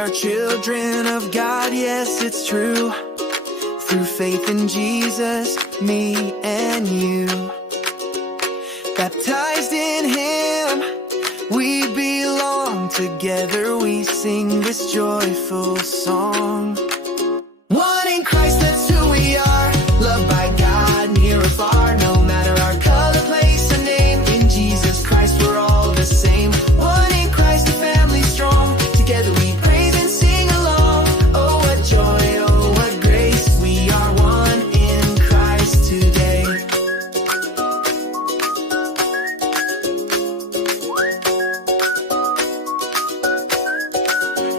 are children of God, yes, it's true. Through faith in Jesus, me and you. Baptized in Him, we belong. Together we sing this joyful song. One in Christ, that's who we are. Loved by God, near or far. No matter our color, place, or name. In Jesus Christ, we're all the same. One in Christ, a family strong. Together we praise and sing along. Oh, what joy, oh, what grace. We are one in Christ today.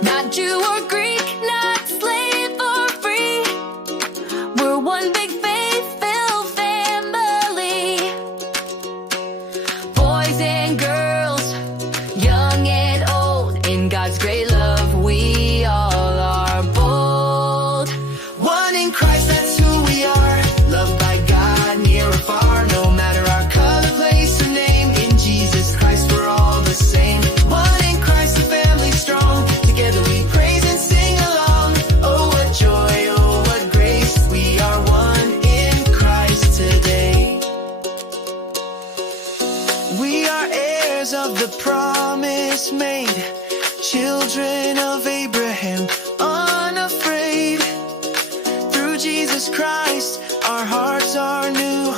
Not Jew or Greek, not slave or free. We're one big faith-filled family. Boys and girls, young and old, in God's great love we all are bold. One in Christ, that's who we are. Loved by God, near or far. No matter our color, place, or name. In Jesus Christ, we're all the same. One in Christ, the family strong. Together we praise and sing along. Oh, what joy, oh, what grace. We are one in Christ today. We are heirs of the promise made. Children of Abraham, unafraid. Through Jesus Christ, our hearts are new.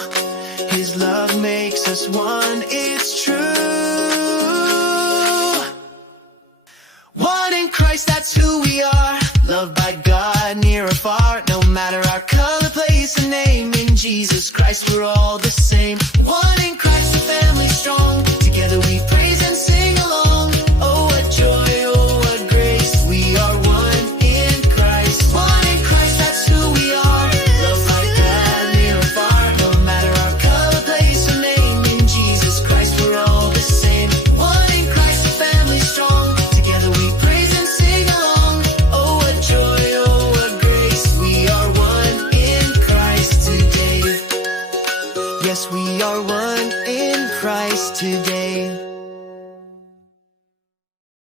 His love makes us one, it's true. One in Christ, that's who we are. Loved by God, near or far. No matter our color, place, or name. In Jesus Christ, we're all the same. One in Christ, a family strong. Together we praise and sing along. Oh, what joy, oh, what grace. We are one in Christ. One in Christ, that's who we are. Loved by God, near or far. No matter our color, place, or name. In Jesus Christ, we're all the same. One in Christ, a family strong. Together we praise and sing along. Oh, what joy, oh, what grace. We are one in Christ today. Yes, we are one in Christ today.